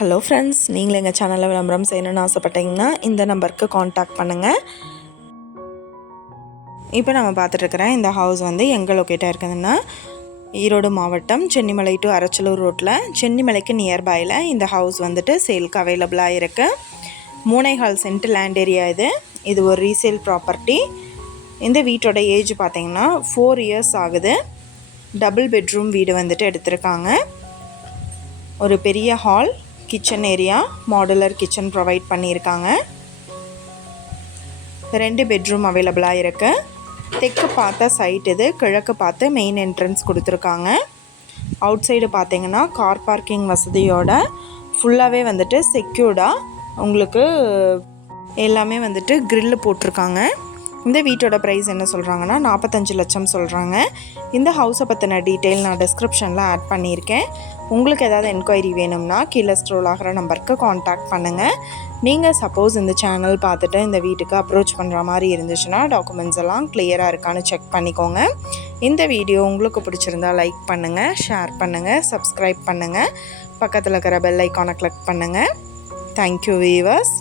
Hello friends, நீங்களும் எங்கள் சேனலில் விளம்பரம் செய்யணும்னு ஆசைப்பட்டீங்கன்னா இந்த நம்பருக்கு காண்டாக்ட் பண்ணுங்கள். இப்போ நம்ம பார்த்துட்ருக்குற இந்த ஹவுஸ் வந்து எங்கே லொக்கேட்டாக இருக்குதுன்னா ஈரோடு மாவட்டம் சென்னிமலை டு அரச்சலூர் ரோட்டில் சென்னிமலைக்கு நியர்பையில் இந்த ஹவுஸ் வந்துட்டு சேலுக்கு அவைலபிளாக இருக்குது. 3.25 சென்ட் லேண்ட் ஏரியா இது ஒரு ரீசேல் ப்ராப்பர்ட்டி. இந்த வீட்டோட ஏஜ் பார்த்திங்கன்னா 4 இயர்ஸ் ஆகுது. டபுள் பெட்ரூம் வீடு வந்துட்டு எடுத்திருக்காங்க. ஒரு பெரிய hall, kitchen area, modular kitchen provide பண்ணியிருக்காங்க. 2 பெட்ரூம் அவைலபிளாக இருக்குது. தெற்கு பார்த்த சைட் இது, கிழக்கு பார்த்து மெயின் என்ட்ரன்ஸ் கொடுத்துருக்காங்க. அவுட் சைடு பார்த்திங்கன்னா கார் பார்க்கிங் வசதியோட ஃபுல்லாகவே வந்துட்டு செக்யூர்டாக உங்களுக்கு எல்லாமே வந்துட்டு கிரில்லு போட்டிருக்காங்க. இந்த வீட்டோட ப்ரைஸ் என்ன சொல்கிறாங்கன்னா 45 லட்சம் சொல்கிறாங்க. இந்த ஹவுஸை பற்றின டீட்டெயில் நான் டிஸ்கிரிப்ஷனில் ஆட் பண்ணியிருக்கேன். உங்களுக்கு ஏதாவது என்கொயரி வேணும்னா கீழே ஸ்க்ரோல் ஆகிற நம்பருக்கு காண்டாக்ட் பண்ணுங்கள். நீங்கள் சப்போஸ் இந்த சேனல் பார்த்துட்டு இந்த வீட்டுக்கு அப்ரோச் பண்ணுற மாதிரி இருந்துச்சுன்னா டாக்குமெண்ட்ஸ் எல்லாம் கிளியராக இருக்கான்னு செக் பண்ணிக்கோங்க. இந்த வீடியோ உங்களுக்கு பிடிச்சிருந்தா லைக் பண்ணுங்கள், ஷேர் பண்ணுங்கள், சப்ஸ்கிரைப் பண்ணுங்கள், பக்கத்தில் இருக்கிற பெல் ஐக்கானை கிளிக் பண்ணுங்கள். Thank you viewers.